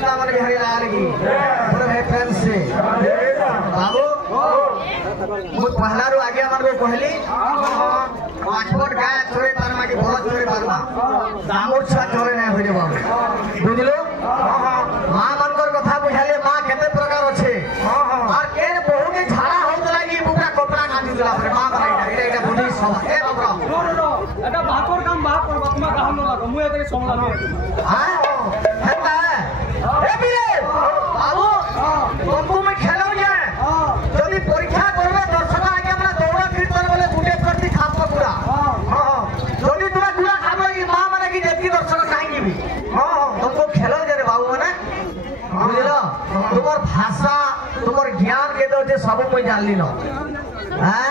वृंदावन बिहारी लाल की बोलो भाई प्रेम से बाबू मुझ पहला रो आगे मन को कहली पासपोर्ट गाय चोरे पारमा की बहुत चोरे पारमा दामोर छा चोरे नहीं होई रे बाबू बुझलो मां मनकर कथा बुझाले मां केते प्रकार अछि और केन बहु के झाड़ा होत लागी बुकरा कपड़ा काटी दिला रे मां बनाई एटा बुझी सब ए बाबू এটা বাকর কাম বাক করবা তোমার কাম ন লাগো মুই এটাকে সমলা হ্যাঁ হেতা এ বিরে বাবু তুমি খেলাও যে যদি পরীক্ষা করবে দর্শক আগে আমরা দৌড়া কীর্তন বলে গুটে প্রতি খাবো পুরা যদি তোমরা গুড়া খাবো কি মা মানে কি যেতি দর্শক খাইবি তুমি খেলাও যে রে বাবু মানে বুঝলো তোমার ভাষা তোমার জ্ঞান কে দে সব মই জানলি ন হ্যাঁ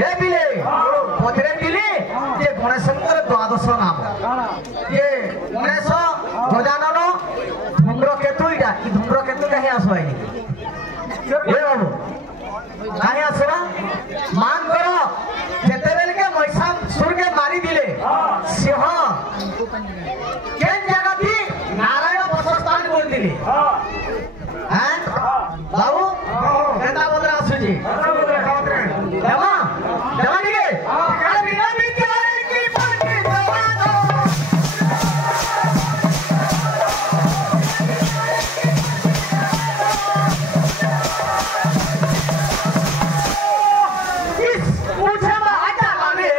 এ বিলে পথরে দিলি যে গণেশঙ্কর দ্বাদশ নাম যে গণেশ গজানন ধূম্রকেতু এটা কি ধূম্রকেতু কাহে আসবাইনি এ বাবু কাহে আসবা মান করো যেতেবেলে কে মহিষাসুর কে মারি দিলে সিংহ কেন জায়গাটি নারায়ণ বসস্থান করে দিলে হ্যাঁ বাবু কেতা বদরা আসুজি দেবা দেবা দিকে আরে বিনা বিদ্যারে কি পড়তে দেবা দো ইস মুঝে মা আটা লাগে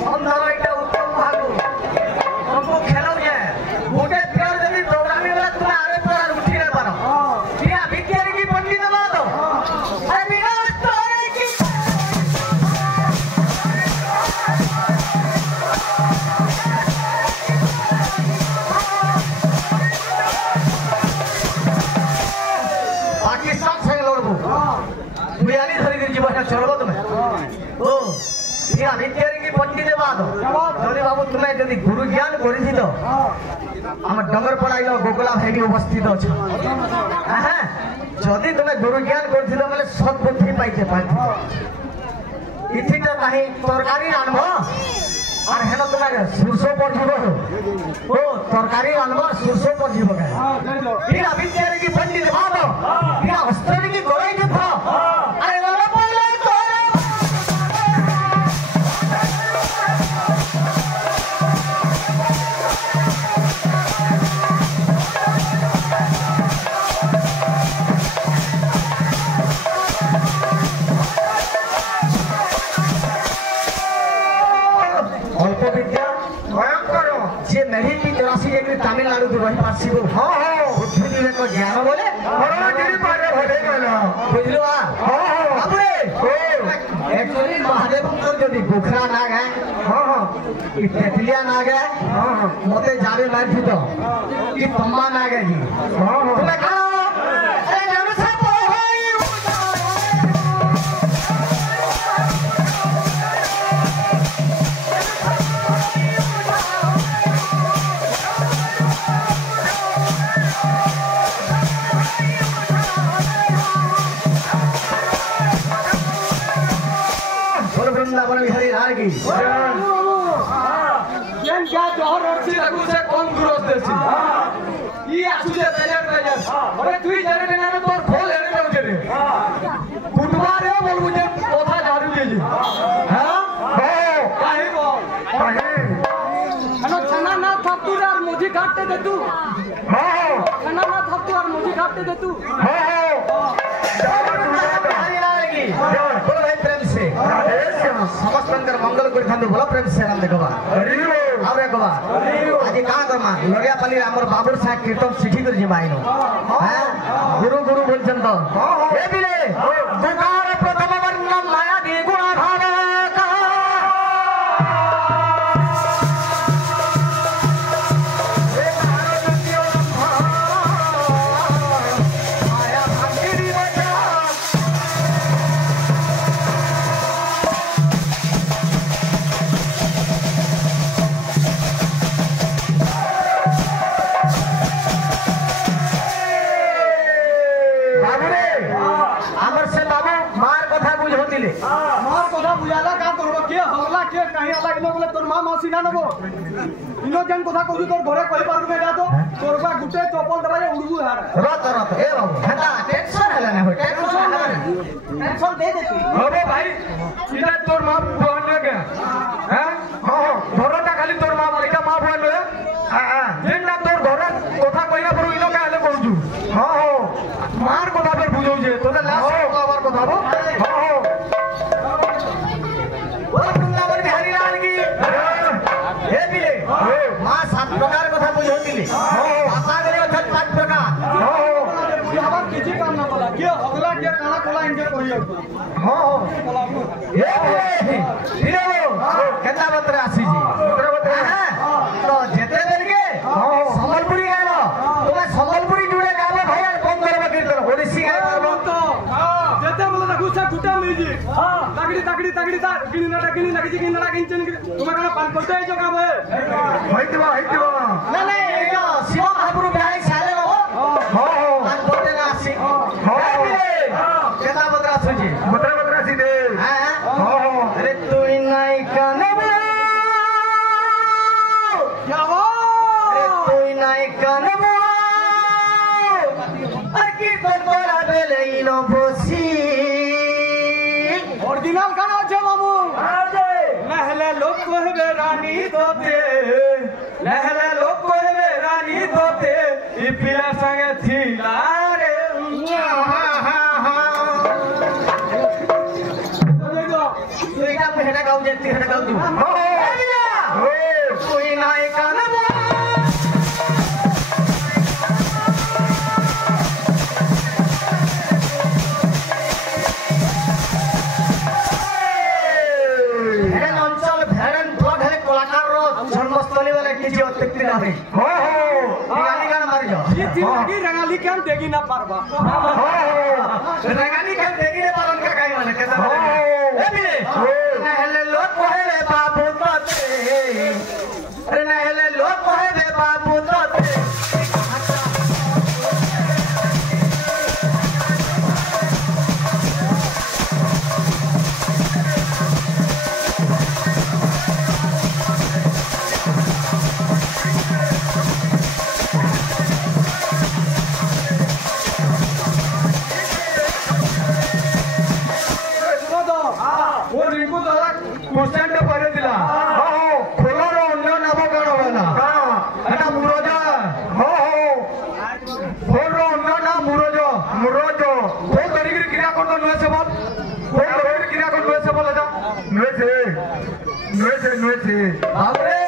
বন্ধর একটা উত্তম ভালো हमको খেলাও যে গোটে প্লেয়ার যদি প্রোগ্রামিং বলে তুমি আরে প্লেয়ার উঠি না পারো ঠিক বিদ্যারে কি পড়তে দেবা দো আরে বিনা তোরে কি पाकिस्तान से लड़बो बियाली धरी के जीवन चलबो तुम्हें ओ ठीक विद्यारे की पट्टी देबा दो যদি বাবু তুমি যদি গুরু জ্ঞান করেছি তো আমার ডঙ্গর পড়াইলো গোকুলা ভাইকে উপস্থিত আছে হ্যাঁ যদি তুমি গুরু জ্ঞান করেছিল বলে সৎ বুদ্ধি পাইতে পারি ইথিটা নাহি তরকারি আনবো আর হেন তোমার সুরস পড়িব ও তরকারি আনবো সুরস পড়িব ঠিক বিদ্যারে কি পট্টি দেবা দো ঠিক অস্ত্রে কি গড়াই দেব আরে বলো বলো অল্প বিদ্যা ভয়ঙ্কর যে মেরি 83 ডিগ্রি তামিলনাড়ু তো রহি পারছিব হ্যাঁ হ্যাঁ বুদ্ধি বিবেক জ্ঞান বলে করোনাগিরি পারে হয়ে গেল বুঝলো হ্যাঁ হ্যাঁ বাবু एक्चुअली महादेव को যদি গোখরা না গায় হ্যাঁ হ্যাঁ কি তেতলিয়া না গায় হ্যাঁ হ্যাঁ মতে যাবে মার দিত কি তম্বা না গায় হ্যাঁ হ্যাঁ তুমি খাও আরে জানো সব হই वृंदावन बिहारी लाल की जेन क्या जोहर रखছি তাকু সে কম গ্রোথ দেছি ই আসুছে তেজার তেজার আরে তুই জানে না তোর ফল এনে দেবে রে ফুটবারে বলবো যে কথা জানু দিয়েছি হ্যাঁ হ্যাঁ কাহে বল কাহে খানা খানা না থাকতু আর মুজি কাটতে দে তু হ্যাঁ খানা না থাকতু আর মুজি কাটতে দে তু হ্যাঁ হ্যাঁ बिहारी लाल की बोलो भाई प्रेम से समस्त मंगल कर खांदो बोला प्रेम से राम देखबा आवे देखबा आज का करमा लड़िया पाली हमर बाबूर साहब कीर्तन सिखी कर जिमाइनो हैं गुरु गुरु बोलछन तो ए बिले दुकार प्रथम वर्ण माया दी गुण भाव का ए भारतीय माया भांगिरी बजा माइया लागलो बोले तोर मां मौसी ना नबो इनो जन कथा कहू तोर घरे कहि पारबे जा तो तोर बा गुटे चपल दबा जे उड़बू हार रत ए बाबू हेता टेंशन हला ना हो टेंशन दे देती अबे भाई इटा तोर मां बहन के हैं हां घरटा खाली तोर मां बालिका मां बहन रे हां जेना तोर घरे कथा कहिया पर इनो काले कहू हां हो मार कथा पर बुझौ जे तोते लास्ट कवर कथा हो हां हो बोल वृंदावन बिहारी लाल की हे बिले मां सात प्रकार कथा बुझौतिले पापा गले अथत पांच प्रकार बाबा किछि काम ना बोला के अगला के काना कोला इनके कहियो हां हे बिले केता बतरा आसी जी बतरा तो जेते दिन के संबलपुरी गालो तुम्हें संबलपुरी जुड़े गालो भाई कौन करबा कीर्तन ओडिसी गालो तो जेते बोला ना गुसा गुटा मिजी हां तगड़ी तगड़ी तगड़ी ता गिनी ना लगी गिनी ना गिनचन तुम काना पान करते जो काम है होइतबा ना नहीं ए जो शिव महाप्रभु बिहारी साले हो हां पान करते ना आसी हां केता बतरा सुजी बतरा सी दे हां अरे तू नहीं कानबो क्या हो अरे तू नहीं कानबो अरे की कोरा बेले इनो बोसी ओरिजिनल गाना छे बाबू लहले लोग कहबे रानी दोते लहले लोग कहबे रानी दोते ई पिला संगे थीला रे तू इटा पे हेडा गाऊ जेती हेडा गाऊ तू तू नहीं कानबो जन्मस्थली वाले किसी अतिक्ति ना है रंगाली गाना मार जाओ ये तिलगी रंगाली केम देगी ना पारबा रंगाली केम देगी ने पालन का काई माने कैसा ए बिले नहले लोग कहे बाबू तोते अरे नहले लोग कहे बाबू तोते क्वेश्चन टे परे दिला हां खोलो रो अन्य नाम कानो बना हां एटा मुरोजा हां खोलो अन्य नाम मुरोजो मुरोजो को तरीके क्रिया कर दो नसे बोल को तरीके क्रिया कर नसे बोल जा नसे बाबरे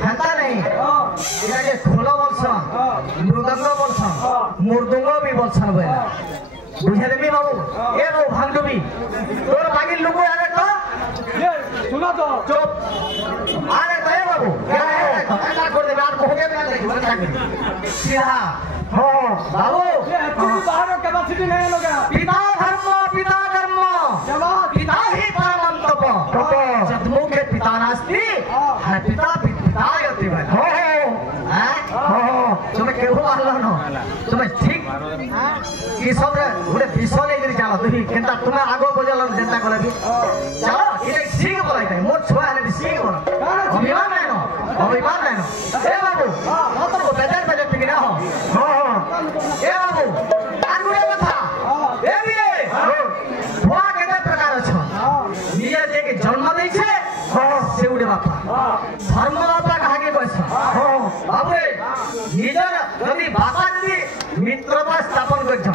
खाता नहीं इना के खोलो बोलसन मृदंग बोलसन मुर्दुंग भी बोलसन बना बुझे देबी बाबू ए बाबू भांगडुबी तोर बागी लोग आरे तो ये सुना तो चुप अरे तो बाबू क्या कर दे बात हो गया सीधा हां बाबू ये एक्चुअली बाहर कैपेसिटी नहीं लोग पिता कर्म जवाब पिता ही परम तप जन्मों के पिता नास्ति है पिता यति भाई तुम्हें केहू आलो न तुम्हें ठीक कि सब रे गुडे विषय नै करी चलो तुही केनता तुम्हें आगो बजल जनता करे भी चलो इले सीख बोलाई थाई मोर छुआ हले सीख बोल अभिमान नै न ए बाबू मत को बेजार पिक ना हो ए बाबू आर गुडे कथा ए बिले हुआ केते प्रकार छ निजे जे के जन्म दै छे से उडे बापा धर्म बापा कहाके कहछ बाबू निजर जदि बापा जदि मित्रता स्थापन करछ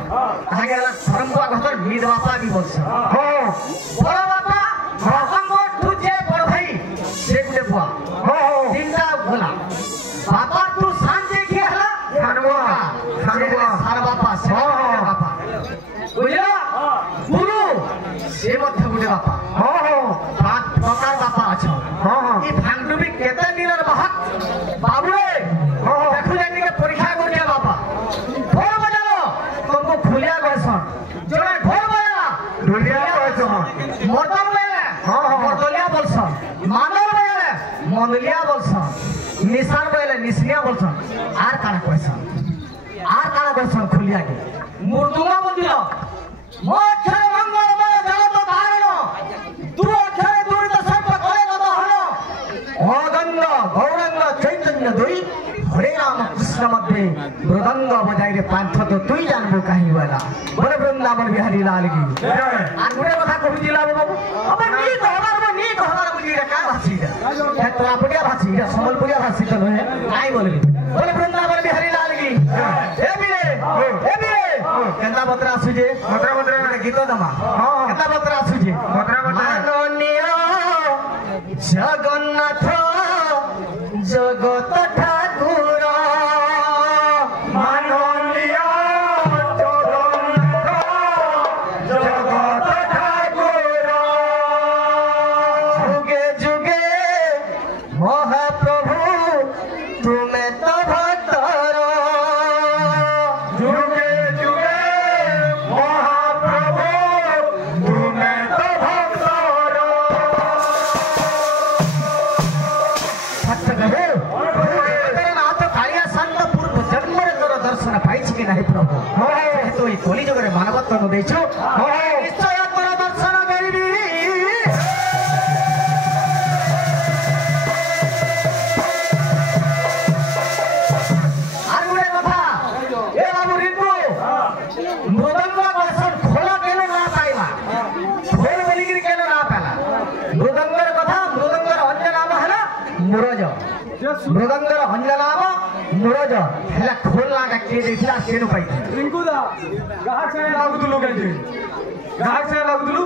कहाके धर्म का कहतर मित बापा भी बोलछ बड़ बापा हम तुझे बड़ भाई से उडे बुआ तीनटा बोला बापा तू सांजे के हला सार बापा से बापा बुझला गुरु से मध्य उडे बापा पांच प्रकार बापा छ ई भांगडुबी केते दिनर महक बाबू रे देखु जानी के परीक्षा करिया बापा ढोल बजालो तुमको खुलिया गसन जोड़े ढोल बजाला ढोलिया कहछो मोटर बजाले मोटलिया बोलसन मानर बजाले मंदलिया बोलसन निशान बजाले निसलिया बोलसन आर काना कहसन खुलिया के मुर्दुंगा बोलियो मोक्षर मंगलमय जगत धारण दू अक्षर दूरित सर्प कले नमः अन्य दुई हरे राम कृष्ण मध्य मृदंग बजाई रे पांच तो तुई जानबो काहे वाला बोले वृंदावन बिहारी लाल की आर गुडे कथा कहि दिला बाबू अब नी कहबार बुझी रे का भाषी रे हे तोरा पटिया भाषी रे संबलपुरिया भाषी तो नहे काई बोलबी बोले वृंदावन बिहारी लाल की ए बिरे केंदा बत्रा सुजे बत्रा गीत दमा केंदा बत्रा सुजे माननीय जगन्नाथ जगत ठाकुर माननीय जगन्नाथ जगत ठाकुर जुगे जुगे महाप्रभु तुम्हें तो भक्तर जुगे जुगे महाप्रभु तुम्हें तो भक्तर भक्त कहे तेरे नाथ कालिया संत पूर्व जन्म रे तोर दर्शन पाइछ कि नहीं प्रभु तो ई कली जगरे मानवत्व न देछु निश्चय तोर दर्शन करिबी आर गुडे कथा ए बाबू रिंकू मृदंग दर्शन खोला केनो ना पाइबा खोल बोलिगिरी केनो ना पाला मृदंगर कथा मृदंगर अन्य नाम हला मुरज मृदंगर अन्य नाम मुरज हेला खोल लागा के देखिला केनो पाइ रिंकू दा गाहक से लागुतलु केजे गाहक से लागुतलु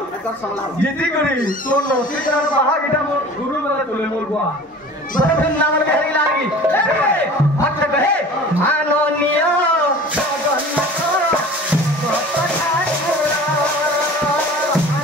जिति करी तोलो सिकार बाहा गिटा गुरु वाला तोले मोर बुआ बोले वृंदावन बिहारी लागी भक्त कहे माननीय जगन्नाथ जगत ठाकुर माननीय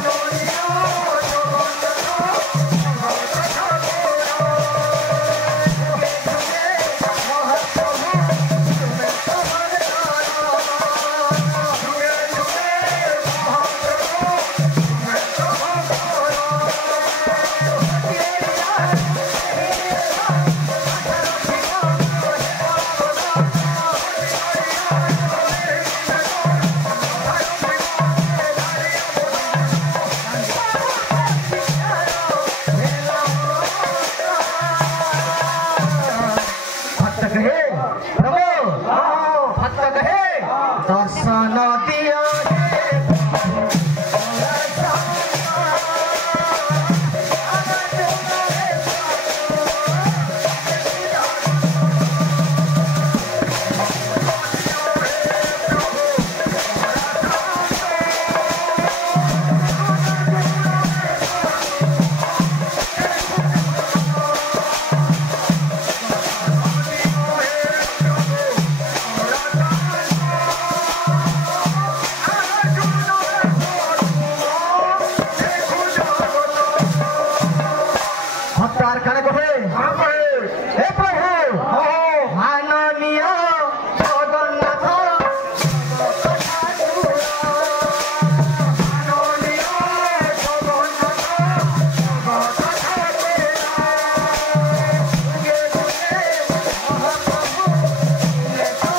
भक्त कहे प्रभु भक्त कहे दर्शन दिया भक्तार कने कहे हे प्रभु माननीय जगन्नाथ जगत ठाकुर माननीय जगन्नाथ जगत ठाकुर जुगे जुगे महाप्रभु तुम्हें तो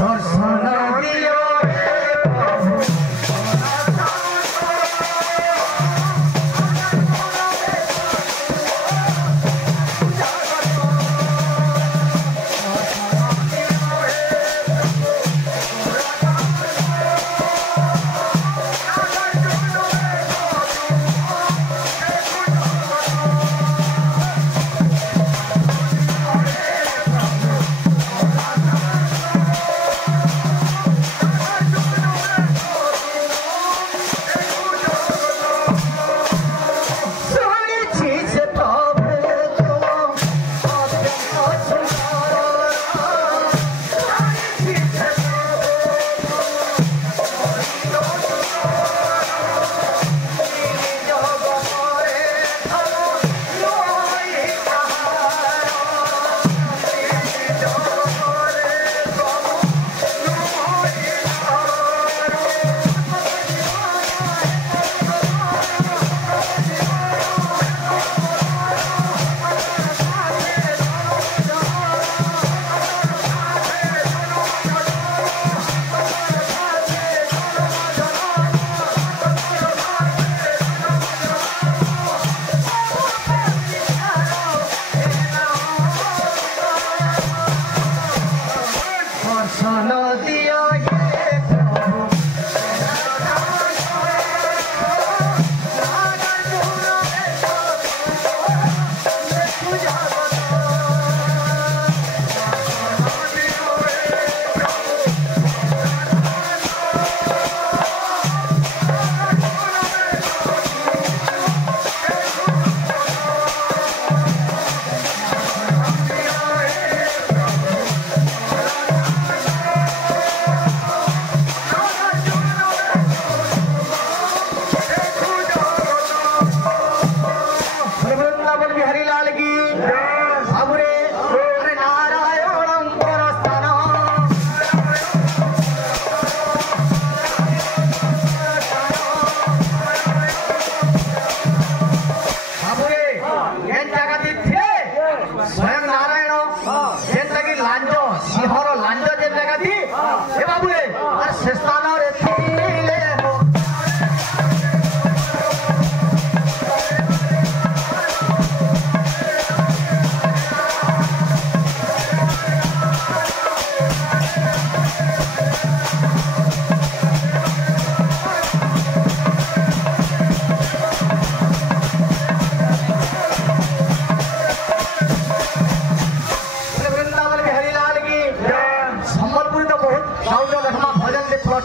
दर्शन दियो हे प्रभु से स्थान रे थिले हो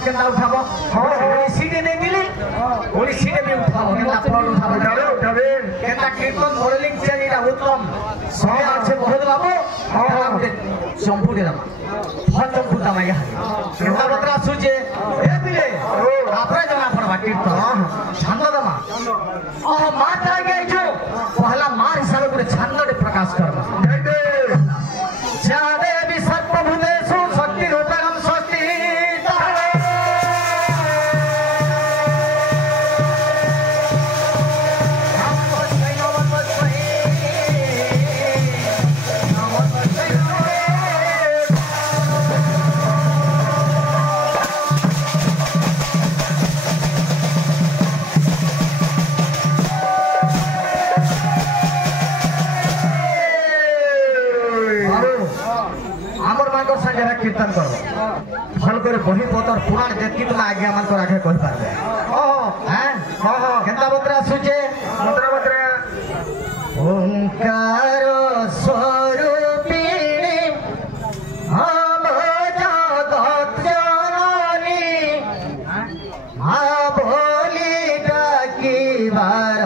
केना उठाबो सीटे नहीं मिली ओली सीटे भी उठाबो केना प्लॉट उठाबो उठाबे केना कीर्तन मॉडलिंग चेनी ना उत्तम सब আছে বহুত বাবু আমাকে চম্পু দিলাম ফল চম্পু দামাইয়া কেনা বতরা সুজে এ পিলে আপরে জানা পড়বা কীর্তন ছন্দ দমা ও মাতা গেছো পহলা মার হিসাবে করে ছন্দটি প্রকাশ করবা জয় দে যাদে বি সর্বভূতেষু শক্তি রূপেণ স্বস্তি कीर्तन करो भल करे बही पतर पुराण जेतकी तुम आज्ञा मान को आगे कहि पारबे हैं केता बतरा सुचे बतरा ओंकार स्वरूपिणी हम जगत जननी मा बोली डाकी बार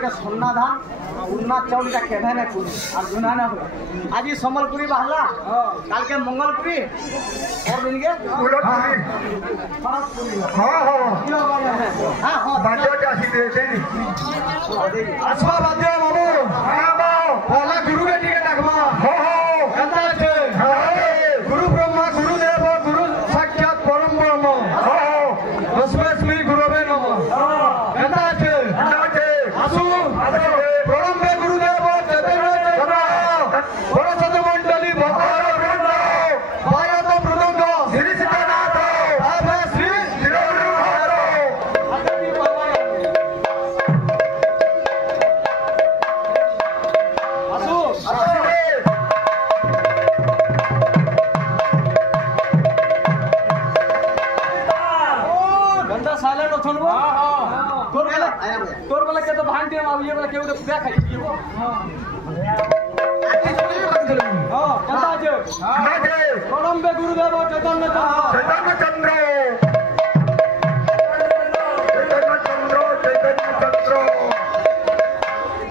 এটা সোনা ধান উন্না চাউল এটা কেভে না করি আর জুনা না হয় আজি সম্বলপুরি বাহলা কালকে মঙ্গলপুরি আর দিনকে ফুলপুরি খড়গপুরি হ্যাঁ হ্যাঁ হ্যাঁ হ্যাঁ বাজেট আসি দেই আসবা বাদ্য বাবু হ্যাঁ বাও পহলা গুরু কে টিকে ডাকবা হো হো কেনতা আছে গুরু ব্রহ্মা গুরু দেব গুরু সাক্ষাৎ পরম ব্রহ্ম হো তস্মৈ গুরবে নমঃ কেনতা আছে নাচে আসু প্রণম্বে গুরুদেব চৈতন্য সরস্বতী মণ্ডলী ভগবান বৃন্দ বায়ত মৃদঙ্গ শ্রী সীতানাথ আবে শ্রী তিরুহর আসু ঘন্টা সাইলেন্ট অছনব তোর বেলা কে তো ভান্তি মা ইয়ে বেলা কেউ তো পুরা খাই দিও হ্যাঁ কেনতা আছে নাচে প্রণম্বে গুরুদেব চৈতন্য চৈতন্য চন্দ্র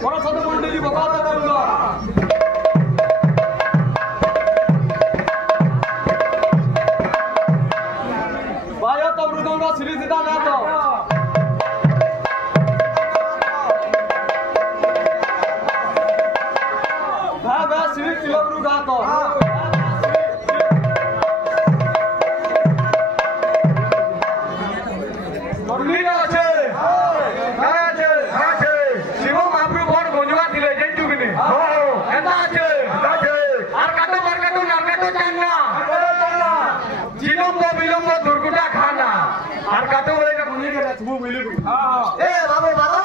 সরস্বতী মণ্ডলী ভগবান বৃন্দ বায়ত মৃদঙ্গ শ্রী সীতানাথ ভাবে শ্রী তিলগ্রু গাত কর্মীরা আছে কারা আছে নাচে শিব মহাপ্রভু বড় গঞ্জবা দিলে যেটু কিনে হো এটা আছে নাচে আর কাটো নারকাটো চান না বিলম্ব বিলম্ব দুর্গুটা খানা আর কাটো বলে এটা মনে করে তুই মিলি এ বাবু বাবা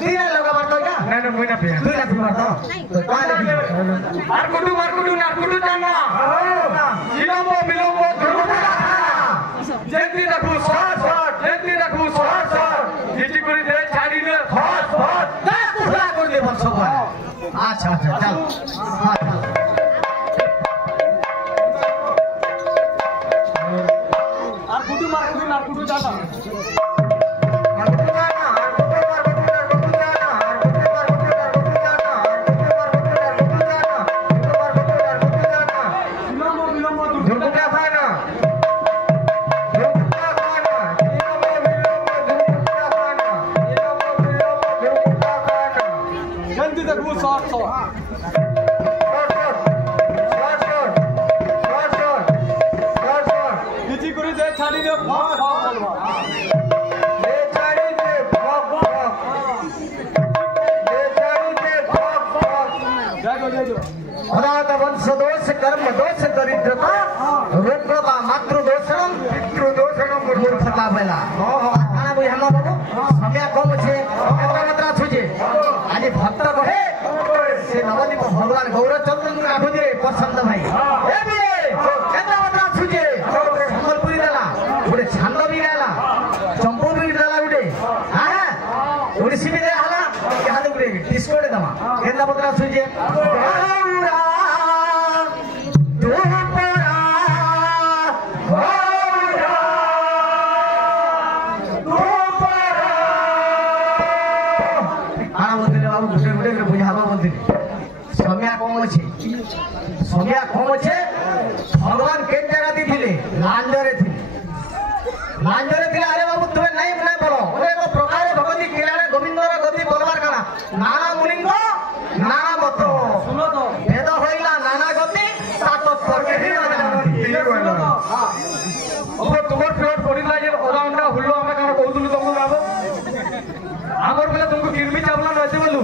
দিনে লগা মারতো না না না মই না পেয়া তুই না তুই মারতো তো কালে আর কুটু নারকুটু চান না বিলম্ব বিলম্ব দুর্গুটা খানা যেতি রাখু সর যেতি রাখু সর জিজি করে দে ছাড়ি নে হট তা পুরা করে দে বল সবাই আচ্ছা আচ্ছা চল হ্যাঁ চল আর কুটু নারকুটু চান না বিলম্ব বিলম্ব দুর্গুটা জলদি দেখু সর জিজি করে দে ছাড়ি নে বলবা যাই গো अनाथ वंश दोष कर्म दोष दरिद्रता रुद्रता मातृ दोषम मूर्खता बेला काना बुझ हम बाबू समय कम छे केतना मात्रा छुजे आज भक्त बहे से नवदीप भगवान गौरचंद्र आखुजे पसंद भाई ए बे केतना मात्रा छुजे संबलपुरी देला गुडे छांदबी देला चंपूबी देला गुडे हां ओडिसी भी देला क्या गुडे डिस्को दे दमा केतना मात्रा छुजे समय कम अच्छे भगवान के जगह थे लांजरे थे अरे बाबू तुम्हें नहीं नहीं बोलो एक प्रकार भगवती केलाड़े गोविंदर गति बोलवार काना नाना मुनिंग नाना मत सुनो तो भेद होइला नाना गति तात्पर्य ही ना जानती अब तुम्हार प्लॉट पड़िला जे उदाहरण हुल्लो हम कहूँ तुमको बाबू आमर बेला तुमको किरमी चावला नसे बोलू